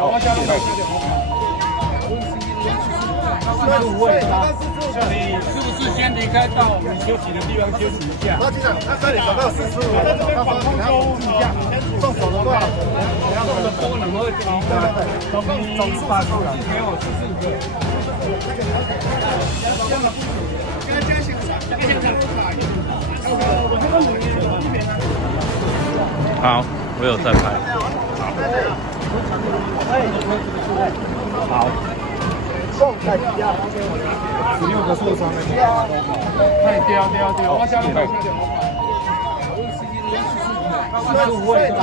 我加入你是不是先离开到我们休息的地方休息一下？那机长，那这里总共有45个，在这边防空收一下，送手的多少个？送的多能会提高，总数把数字给我44个。好，我有在拍。好。送在家。16个受伤的，快丢，我下面45位是吧？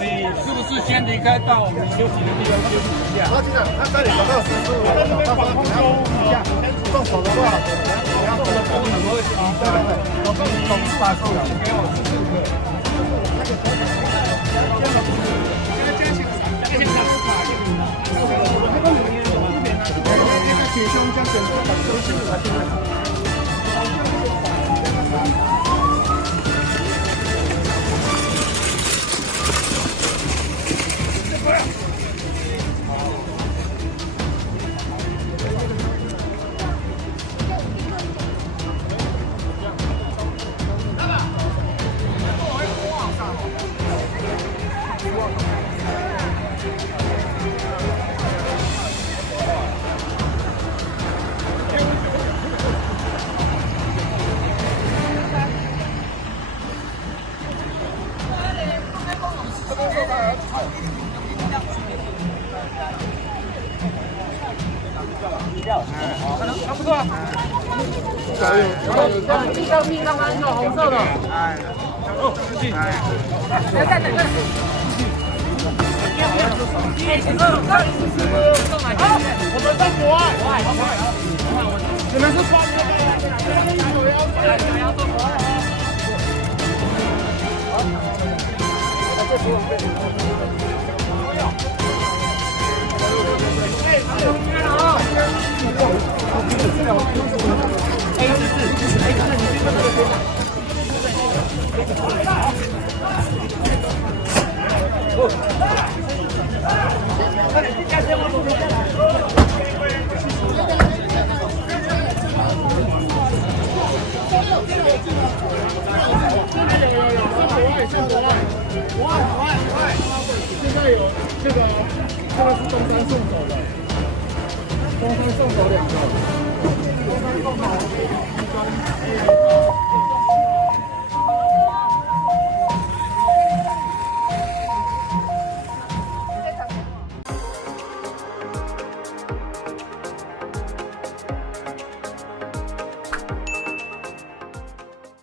你是不是先离开到我们休息的地方休息一下？那机长，那这里总共有45个，在这边防空收一下，送手的多少个？送的多能会提高，总数把数字给我44个。铁胸加减速把车进来进来。差不多啊。加油！地上地上安的红色的。哎。哦，进。再等。好，我们上国外。你们是刷车的。9要做国外啊。好，这是。现在有这个是东山送走的，东山送走2个，东山送走1跟